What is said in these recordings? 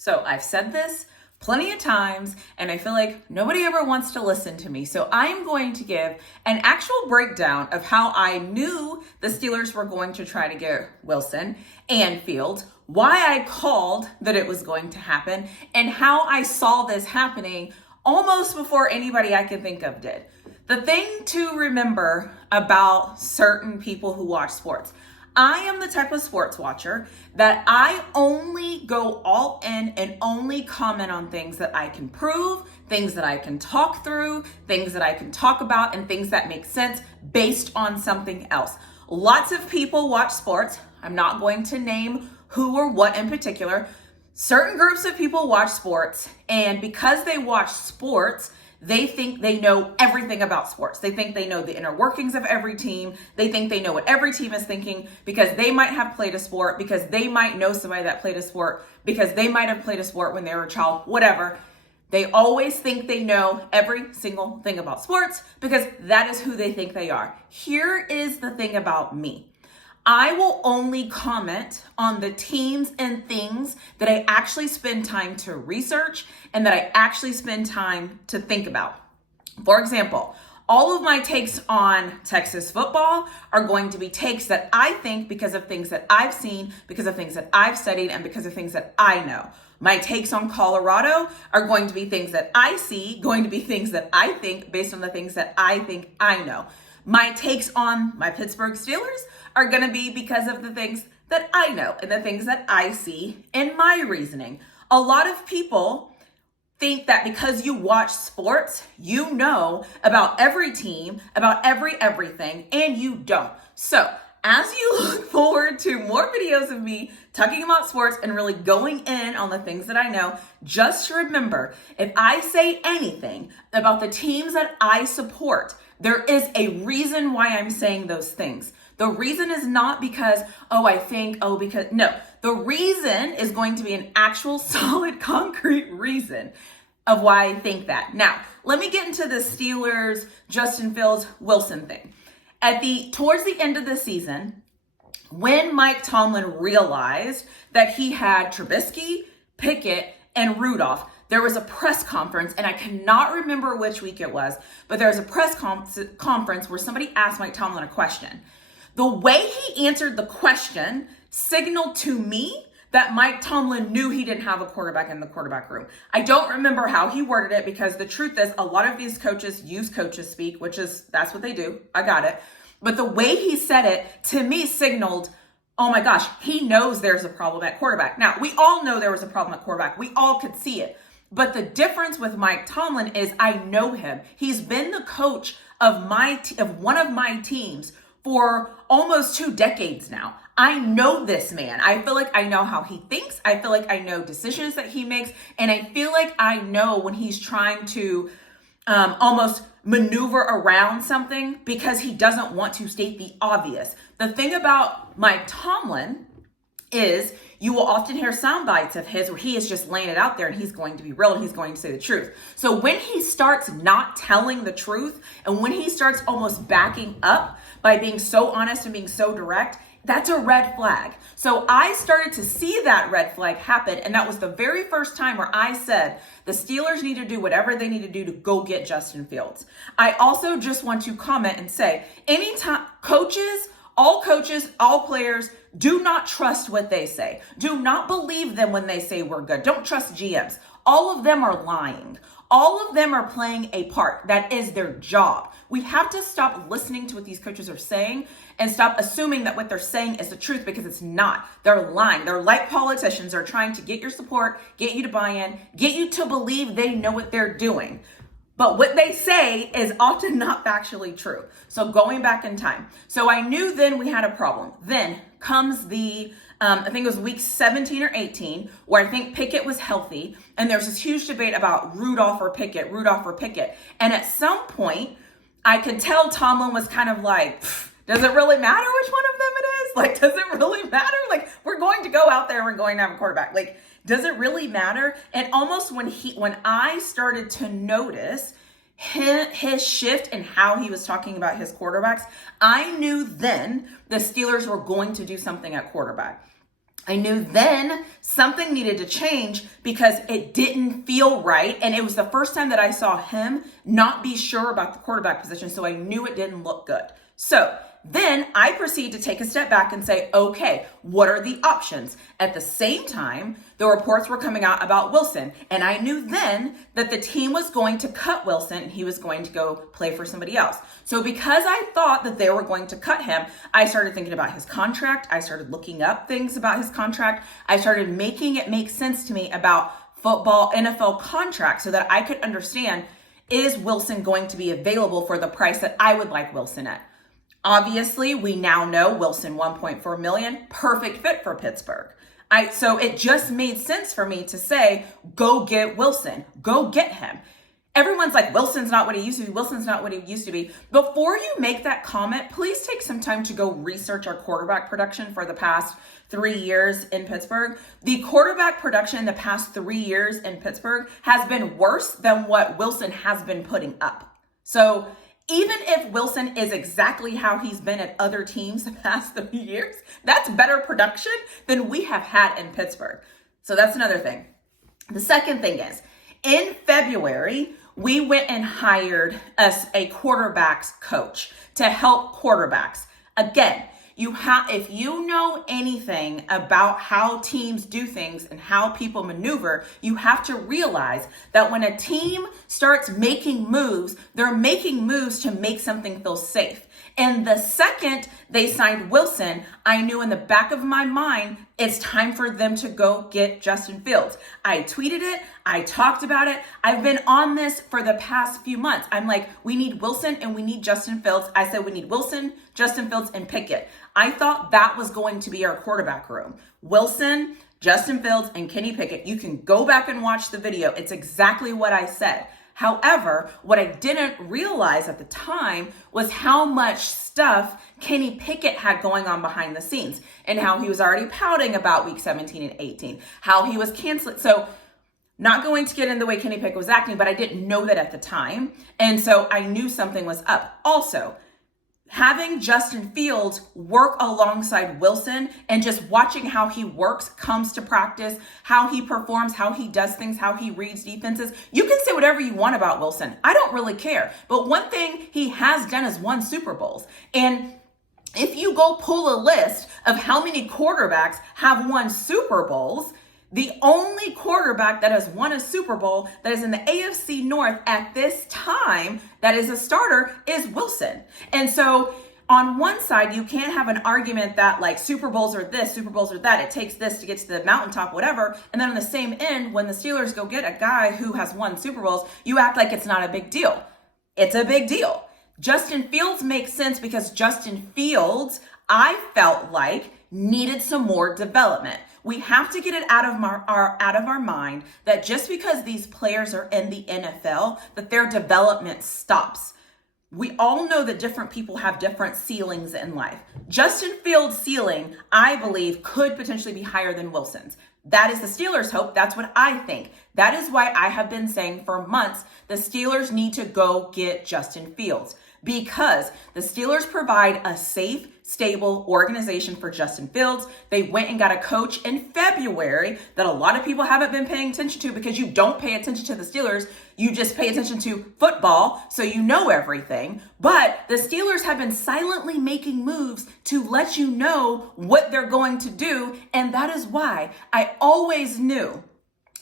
So I've said this plenty of times, and I feel like nobody ever wants to listen to me. So I'm going to give an actual breakdown of how I knew the Steelers were going to try to get Wilson and Fields, why I called that it was going to happen, and how I saw this happening almost before anybody I can think of did. The thing to remember about certain people who watch sports, I am the type of sports watcher that I only go all in and only comment on things that I can prove, things that I can talk through, things that I can talk about, and things that make sense based on something else. Lots of people watch sports. I'm not going to name who or what in particular. Certain groups of people watch sports, and because they watch sports, they think they know everything about sports. They think they know the inner workings of every team. They think they know what every team is thinking because they might have played a sport, because they might know somebody that played a sport, because they might have played a sport when they were a child, whatever. They always think they know every single thing about sports because that is who they think they are. Here is the thing about me. I will only comment on the teams and things that I actually spend time to research and that I actually spend time to think about. For example, all of my takes on Texas football are going to be takes that I think because of things that I've seen, because of things that I've studied, and because of things that I know. My takes on Colorado are going to be things that I see, going to be things that I think based on the things that I think I know. My takes on my Pittsburgh Steelers are going to be because of the things that I know and the things that I see in my reasoning. A lot of people think that because you watch sports, you know about every team, about everything, and you don't. So as you look forward to more videos of me talking about sports and really going in on the things that I know, just remember, if I say anything about the teams that I support, there is a reason why I'm saying those things. The reason is not because, no. The reason is going to be an actual solid, concrete reason of why I think that. Now, let me get into the Steelers, Justin Fields, Wilson thing. Towards the end of the season, when Mike Tomlin realized that he had Trubisky, Pickett, and Rudolph, there was a press conference, and I cannot remember which week it was, but there was a press conference where somebody asked Mike Tomlin a question. The way he answered the question signaled to me that Mike Tomlin knew he didn't have a quarterback in the quarterback room. I don't remember how he worded it because the truth is a lot of these coaches use coaches speak, that's what they do. I got it. But the way he said it to me signaled, oh my gosh, he knows there's a problem at quarterback. Now, we all know there was a problem at quarterback. We all could see it. But the difference with Mike Tomlin is I know him. He's been the coach of one of my teams for almost 2 decades now. I know this man. I feel like I know how he thinks. I feel like I know decisions that he makes. And I feel like I know when he's trying to almost maneuver around something because he doesn't want to state the obvious. The thing about Mike Tomlin is you will often hear sound bites of his where he is just laying it out there and he's going to be real and he's going to say the truth. So when he starts not telling the truth and when he starts almost backing up by being so honest and being so direct, that's a red flag. So I started to see that red flag happen, and that was the very first time where I said the Steelers need to do whatever they need to do to go get Justin Fields. I also just want to comment and say, anytime all coaches, all players, do not trust what they say. Do not believe them when they say we're good. Don't trust GMs. All of them are lying. All of them are playing a part. That is their job. We have to stop listening to what these coaches are saying and stop assuming that what they're saying is the truth because it's not. They're lying. They're like politicians. They're trying to get your support, get you to buy in, get you to believe they know what they're doing. But what they say is often not factually true. So going back in time. So I knew then we had a problem. Then comes I think it was week 17 or 18, where I think Pickett was healthy. And there's this huge debate about Rudolph or Pickett. And at some point, I could tell Tomlin was kind of like, does it really matter which one of them it is? Like, does it really matter? Like, we're going to go out there and we're going to have a quarterback. Like, does it really matter? And almost when I started to notice his shift and how he was talking about his quarterbacks, I knew then the Steelers were going to do something at quarterback. I knew then something needed to change because it didn't feel right. And it was the first time that I saw him not be sure about the quarterback position. So I knew it didn't look good. So then I proceed to take a step back and say, okay, what are the options? At the same time, the reports were coming out about Wilson. And I knew then that the team was going to cut Wilson and he was going to go play for somebody else. So because I thought that they were going to cut him, I started thinking about his contract. I started looking up things about his contract. I started making it make sense to me about football, NFL contracts so that I could understand, is Wilson going to be available for the price that I would like Wilson at? Obviously, we now know Wilson, $1.4 million, perfect fit for Pittsburgh. So it just made sense for me to say, go get Wilson, go get him. Everyone's like, Wilson's not what he used to be. Wilson's not what he used to be. Before you make that comment, please take some time to go research our quarterback production for the past 3 years in Pittsburgh. The quarterback production in the past 3 years in Pittsburgh has been worse than what Wilson has been putting up. So even if Wilson is exactly how he's been at other teams the past 3 years, that's better production than we have had in Pittsburgh. So that's another thing. The second thing is, in February, we went and hired us a quarterbacks coach to help quarterbacks. Again, if you know anything about how teams do things and how people maneuver, you have to realize that when a team starts making moves, they're making moves to make something feel safe. And the second they signed Wilson, I knew in the back of my mind, it's time for them to go get Justin Fields. I tweeted it. I talked about it. I've been on this for the past few months. I'm like, we need Wilson and we need Justin Fields. I said we need Wilson, Justin Fields, and Pickett. I thought that was going to be our quarterback room. Wilson, Justin Fields, and Kenny Pickett. You can go back and watch the video. It's exactly what I said. However, what I didn't realize at the time was how much stuff Kenny Pickett had going on behind the scenes and how he was already pouting about week 17 and 18, how he was canceling. So not going to get in the way Kenny Pickett was acting, but I didn't know that at the time. And so I knew something was up. Also, having Justin Fields work alongside Wilson and just watching how he works, comes to practice, how he performs, how he does things, how he reads defenses. You can say whatever you want about Wilson. I don't really care. But one thing he has done is won Super Bowls. And if you go pull a list of how many quarterbacks have won Super Bowls, the only quarterback that has won a Super Bowl that is in the AFC North at this time that is a starter is Wilson. And so on one side, you can't have an argument that like Super Bowls are this, Super Bowls are that. It takes this to get to the mountaintop, whatever. And then on the same end, when the Steelers go get a guy who has won Super Bowls, you act like it's not a big deal. It's a big deal. Justin Fields makes sense because Justin Fields, I felt like, needed some more development. We have to get it out of our mind that just because these players are in the NFL, that their development stops. We all know that different people have different ceilings in life. Justin Fields' ceiling, I believe, could potentially be higher than Wilson's. That is the Steelers' hope. That's what I think. That is why I have been saying for months, the Steelers need to go get Justin Fields, because the Steelers provide a safe, stable organization for Justin Fields. They went and got a coach in February that a lot of people haven't been paying attention to because you don't pay attention to the Steelers. You just pay attention to football, so you know everything. But the Steelers have been silently making moves to let you know what they're going to do. And that is why I always knew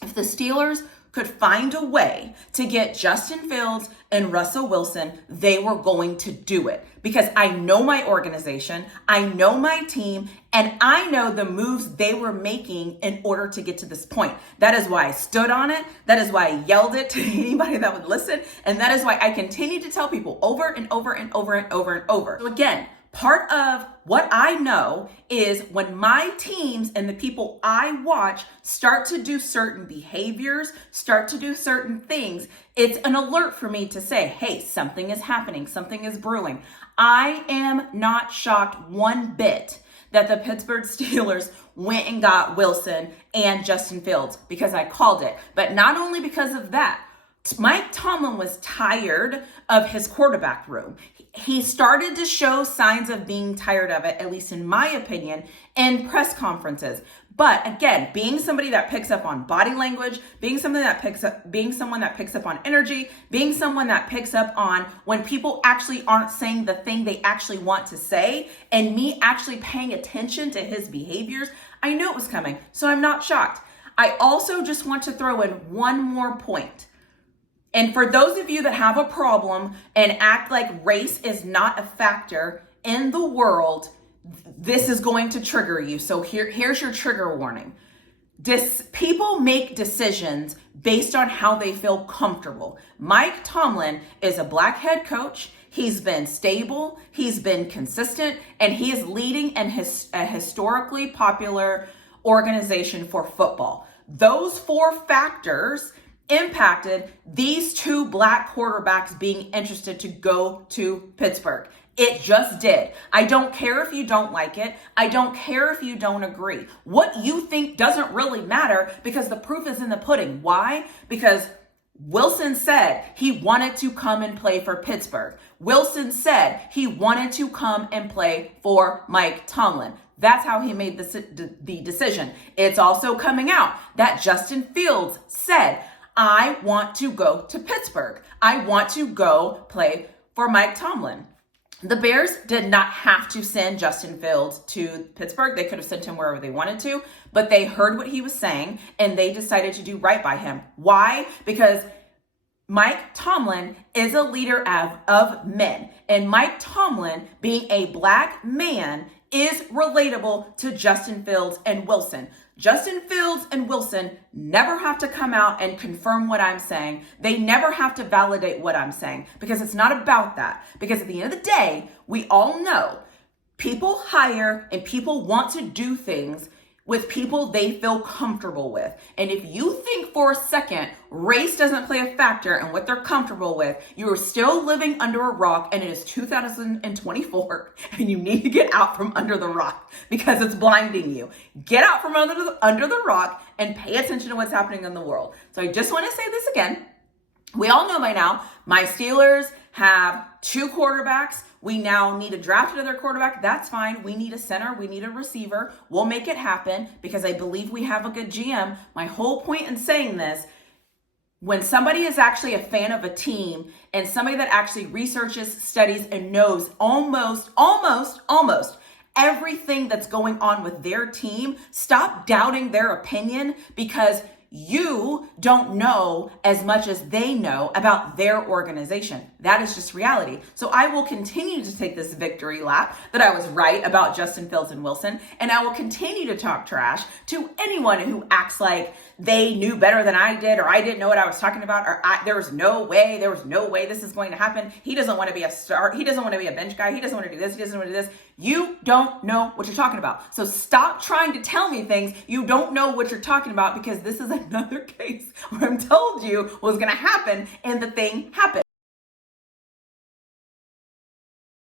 if the Steelers could find a way to get Justin Fields and Russell Wilson, they were going to do it. Because I know my organization, I know my team, and I know the moves they were making in order to get to this point. That is why I stood on it. That is why I yelled it to anybody that would listen. And that is why I continue to tell people over and over and over and over and over. So again, part of what I know is when my teams and the people I watch start to do certain behaviors, start to do certain things, it's an alert for me to say, hey, something is happening, something is brewing. I am not shocked one bit that the Pittsburgh Steelers went and got Wilson and Justin Fields because I called it. But not only because of that, Mike Tomlin was tired of his quarterback room. He started to show signs of being tired of it, at least in my opinion, in press conferences. But again, being somebody that picks up on body language, being someone that picks up on energy, being someone that picks up on when people actually aren't saying the thing they actually want to say, and me actually paying attention to his behaviors, I knew it was coming. So I'm not shocked. I also just want to throw in one more point. And for those of you that have a problem and act like race is not a factor in the world, this is going to trigger you. So here's your trigger warning. People make decisions based on how they feel comfortable. Mike Tomlin is a black head coach. He's been stable, he's been consistent, and he is leading a historically popular organization for football. Those 4 factors impacted these 2 black quarterbacks being interested to go to Pittsburgh. It just did. I don't care if you don't like it. I don't care if you don't agree. What you think doesn't really matter because the proof is in the pudding. Why? Because Wilson said he wanted to come and play for Pittsburgh. Wilson said he wanted to come and play for Mike Tomlin. That's how he made the decision. It's also coming out that Justin Fields said, I want to go to Pittsburgh. I want to go play for Mike Tomlin. The Bears did not have to send Justin Fields to Pittsburgh. They could have sent him wherever they wanted to, but they heard what he was saying and they decided to do right by him. Why? Because Mike Tomlin is a leader of men, and Mike Tomlin, being a black man, is relatable to Justin Fields and Wilson. Justin Fields and Wilson never have to come out and confirm what I'm saying. They never have to validate what I'm saying because it's not about that. Because at the end of the day, we all know people hire and people want to do things with people they feel comfortable with. And if you think for a second race doesn't play a factor in what they're comfortable with, you are still living under a rock, and it is 2024 and you need to get out from under the rock because it's blinding you. Get out from under the rock and pay attention to what's happening in the world. So I just want to say this again. We all know by now, my Steelers have 2 quarterbacks. We now need to draft another quarterback. That's fine. We need a center. We need a receiver. We'll make it happen because I believe we have a good GM. My whole point in saying this, when somebody is actually a fan of a team and somebody that actually researches, studies, and knows almost everything that's going on with their team, stop doubting their opinion because you don't know as much as they know about their organization. That is just reality. So I will continue to take this victory lap that I was right about Justin Fields and Wilson, and I will continue to talk trash to anyone who acts like they knew better than I did, or I didn't know what I was talking about, or there was no way this is going to happen. He doesn't want to be a star. He doesn't want to be a bench guy. He doesn't want to do this. He doesn't want to do this. You don't know what you're talking about. So stop trying to tell me things you don't know what you're talking about, because this is another case where I'm told you what was going to happen and the thing happened.